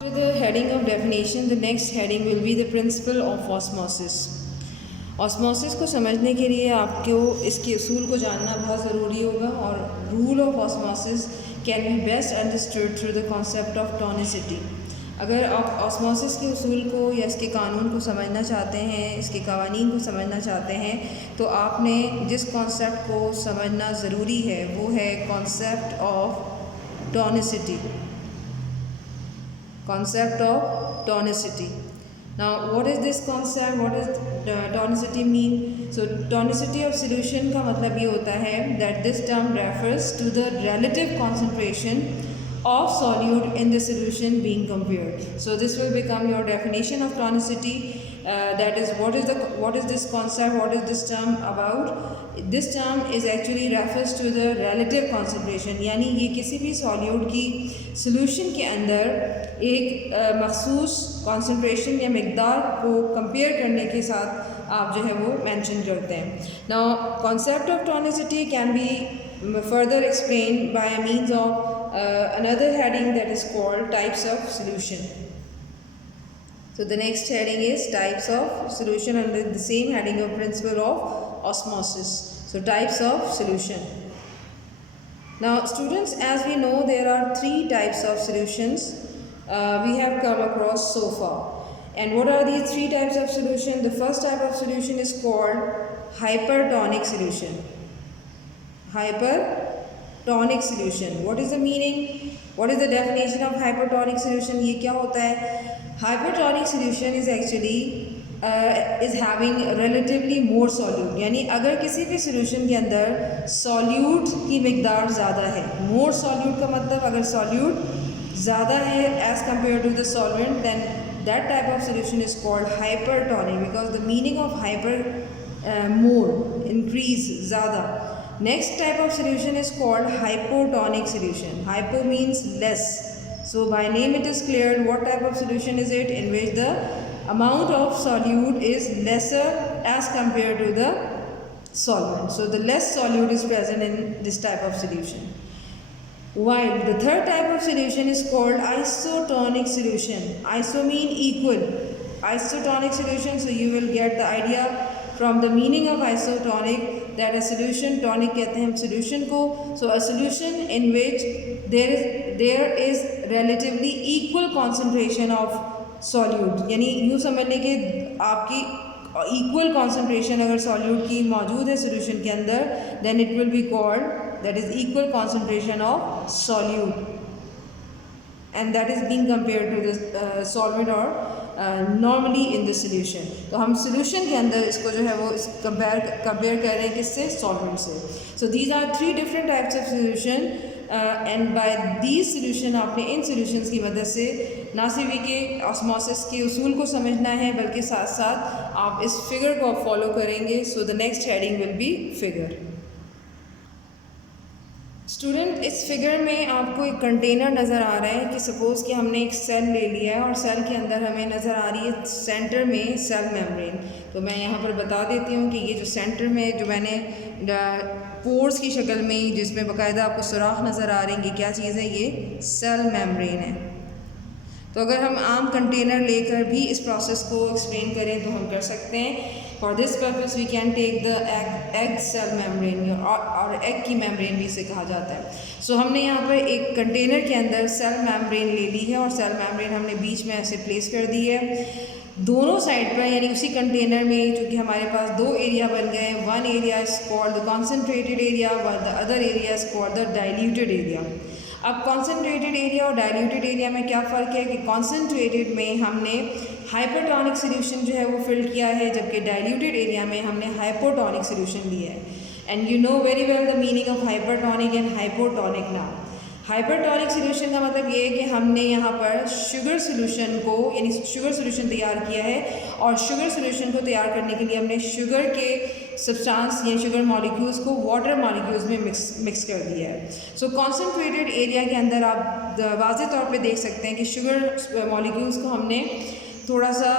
With the heading of definition, the next heading will be the principle of osmosis. Osmosis को समझने के लिए आपको इसके उसूल को जानना बहुत ज़रूरी होगा और rule of osmosis can be best understood through the concept of tonicity. अगर आप ऑस्मोसिस के उसूल को या इसके कानून को समझना चाहते हैं, इसके कवानीन को समझना चाहते हैं, तो आपने जिस कॉन्सेप्ट को समझना ज़रूरी है वो है concept of tonicity. Concept of tonicity. Now what is this concept? What does tonicity mean? So tonicity of solution का मतलब ये होता है that this term refers to the relative concentration of solute in the solution being compared. So this will become your definition of tonicity. That is what is this concept, what is this term about? This term is actually refers to the relative concentration, यानी ये किसी भी solute की solution के अंदर एक मखसूस concentration या मिक़दार को compare करने के साथ आप जो है वो mention करते हैं। Now concept of tonicity can be further explained by a means of another heading that is called types of solution. So the next heading is types of solution under the same heading of principle of osmosis. So types of solution. Now students, as we know, there are three types of solutions we have come across so far. And what are these three types of solution? The first type of solution is called hypertonic solution. Hypertonic solution. What is the meaning? What is the definition of hypertonic solution? ये क्या होता है? Hypertonic solution is actually is having relatively more solute. यानी अगर किसी भी solution के अंदर solute की मिक़दार ज़्यादा है, more solute का मतलब अगर solute ज़्यादा है as compared to the solvent, then that type of solution is called hypertonic, because the meaning of hyper more, increase, ज़्यादा. Next type of solution is called hypotonic solution. Hypo means less. So by name it is clear what type of solution is it, in which the amount of solute is lesser as compared to the solvent. So the less solute is present in this type of solution. While the third type of solution is called isotonic solution. Iso mean equal. Isotonic solution, so you will get the idea from the meaning of isotonic that a solution, tonic कहते हैं हम solution को, so a solution in which there is relatively equal concentration of solute. यानी यूँ समझ लें कि आपकी equal concentration अगर solute की मौजूद है solution के अंदर, then it will be called, that is equal concentration of solute, and that is being compared to the solvent or normally in the solution. तो हम solution के अंदर इसको जो है वो compare कर रहे हैं किससे? Solvent से. So these are three different types of solution, and by these solution आपने इन solutions की मदद से ना सिर्फ के osmosis के उसूल को समझना है, बल्कि साथ साथ आप इस figure को follow करेंगे. So the next heading will be figure. Student, इस फिगर में आपको एक कंटेनर नज़र आ रहा है कि सपोज़ कि हमने एक सेल ले लिया है और सेल के अंदर हमें नज़र आ रही है सेंटर में सेल मेम्ब्रेन. तो मैं यहाँ पर बता देती हूँ कि ये जो सेंटर में जो मैंने पोर्स की शक्ल में जिसमें बाकायदा आपको सुराख नज़र आ रही है, क्या चीज़ है? ये सेल मेम्ब्रेन है. तो अगर हम आम कंटेनर लेकर भी इस प्रोसेस को एक्सप्लेन करें तो हम कर सकते हैं. For this purpose we can take the egg cell membrane, और एग की मेम्ब्रेन भी इसे कहा जाता है. सो हमने यहाँ पर एक कंटेनर के अंदर सेल मेम्ब्रेन ले ली है और सेल मेम्ब्रेन हमने बीच में ऐसे प्लेस कर दी है. दोनों साइड पर यानी उसी कंटेनर में चूँकि हमारे पास दो एरिया बन गए, one area is called the concentrated area, the other area is called the diluted area. अब कॉन्सेंट्रेटेड एरिया और डाइल्यूटेड एरिया में क्या फ़र्क है कि कॉन्सेंट्रेटेड में हमने हाइपरटॉनिक सोल्यूशन जो है वो फिल किया है, जबकि डाइल्यूटेड एरिया में हमने हाइपोटॉनिक सोल्यूशन लिया है. And you know very well the meaning of hypertonic and hypotonic. Now hypertonic solution का मतलब ये है कि हमने यहाँ पर शुगर सोल्यूशन को यानी शुगर सोल्यूशन तैयार किया है, और शुगर सोल्यूशन को तैयार करने के लिए हमने शुगर के सब्सटेंस यानी शुगर मॉलिक्यूल्स को वाटर मॉलिक्यूल्स में मिक्स कर दिया है. सो कॉन्सेंट्रेटेड एरिया के अंदर आप वाज़ेह तौर पे देख सकते हैं कि शुगर मॉलिक्यूल्स को हमने थोड़ा सा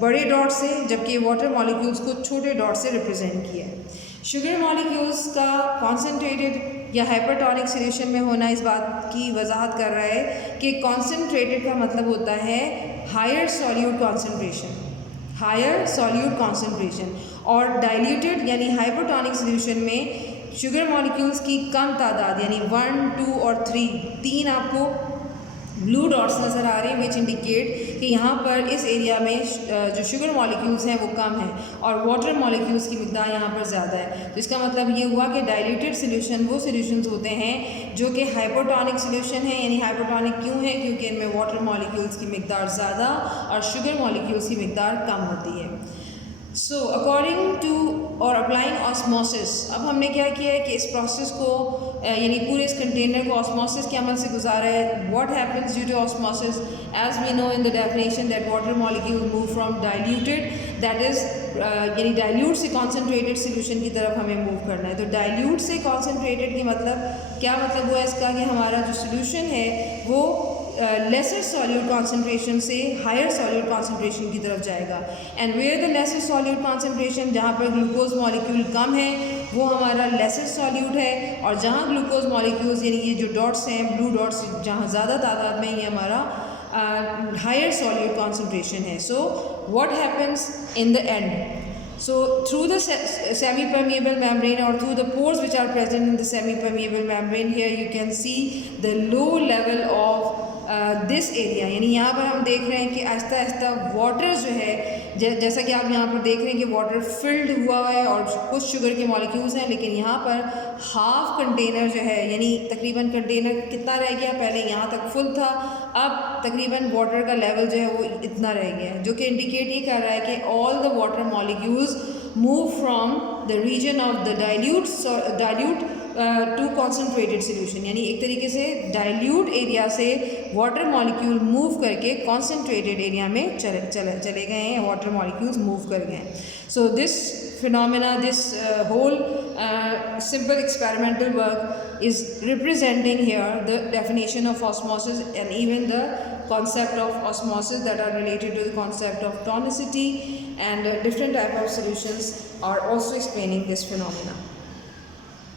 बड़े डॉट से, जबकि वाटर मॉलिक्यूल्स को छोटे डॉट से रिप्रेजेंट किया है. शुगर मॉलिक्यूल्स का कॉन्सेंट्रेटेड या हाइपरटोनिक सोल्यूशन में होना इस बात की वजाहत कर रहा है कि कॉन्सेंट्रेटेड का मतलब होता है higher solute concentration, higher solute concentration, और डाइल्यूटेड यानी हाइपरटोनिक सोल्यूशन में शुगर मॉलिक्यूल्स की कम तादाद यानी 1, 2 और 3 आपको ब्लू डॉट्स नज़र आ रहे हैं विच इंडिकेट कि यहाँ पर इस एरिया में जो शुगर मॉलिक्यूल्स हैं वो कम हैं और वाटर मॉलिक्यूल्स की मिकदार यहाँ पर ज़्यादा है। तो इसका मतलब ये हुआ कि डाइल्यूटेड सोल्यूशन वो सोल्यूशंस होते हैं जो कि हाइपोटोनिक सोल्यूशन है। यानी हाइपोटोनिक क्यों है? क्योंकि इनमें वाटर मॉलिक्यूल्स की मिकदार ज़्यादा और शुगर मॉलिक्यूल्स की मिकदार कम होती है। सो अकॉर्डिंग टू और अप्लाइंग ऑस्मोसिस, अब हमने क्या किया है कि इस प्रोसेस को यानी पूरे इस कंटेनर को ऑस्मोसिस के अमल से गुजारा है। What happens due to osmosis? As we know in the definition that water molecule move from diluted, that is यानी डाइल्यूट से कॉन्सेंट्रेटेड सोल्यूशन की तरफ हमें मूव करना है। तो डाइल्यूट से कॉन्सेंट्रेटेड की मतलब क्या मतलब हुआ इसका कि हमारा जो सोल्यूशन है वो लेसर सॉल्यूट कॉन्सेंट्रेशन से हायर सॉल्यूट कॉन्सेंट्रेशन की तरफ जाएगा। And where the lesser solute concentration, जहाँ पर ग्लूकोज मॉलिक्यूल कम है वो हमारा लेसर सॉल्यूट है, और जहाँ ग्लूकोज मॉलिक्यूल्स यानी ये जो डॉट्स हैं ब्लू डॉट्स जहाँ ज़्यादा तादाद में, ये हमारा हायर सॉल्यूट कॉन्सेंट्रेशन है। So what happens in the end? So through the semi-permeable membrane or through the pores which are present in the semi-permeable membrane, here you can see the low level of this area। यानी यहाँ पर हम देख रहे हैं कि Aahista Aahista water जो है, जैसा कि आप यहाँ पर देख रहे हैं कि वाटर फिल्ड हुआ है और कुछ शुगर के मॉलिक्यूल्स हैं, लेकिन यहाँ पर हाफ कंटेनर जो है यानी तकरीबन कंटेनर कितना रह गया, पहले यहाँ तक फुल था, अब तकरीबन वाटर का लेवल जो है वो इतना रह गया है, जो कि इंडिकेट ये कर रहा है कि all the water molecules move from the region of the dilute to concentrated solution. यानी एक तरीके से डाइल्यूट एरिया से वाटर मॉलिक्यूल मूव करके कॉन्सेंट्रेटेड एरिया में चले गए हैं, वाटर मॉलिक्यूल्स मूव कर गए हैं। So this phenomena, this whole simple experimental work is representing here the definition of osmosis and even the concept of osmosis that are related to the concept of tonicity, and different type of solutions are also explaining this phenomena.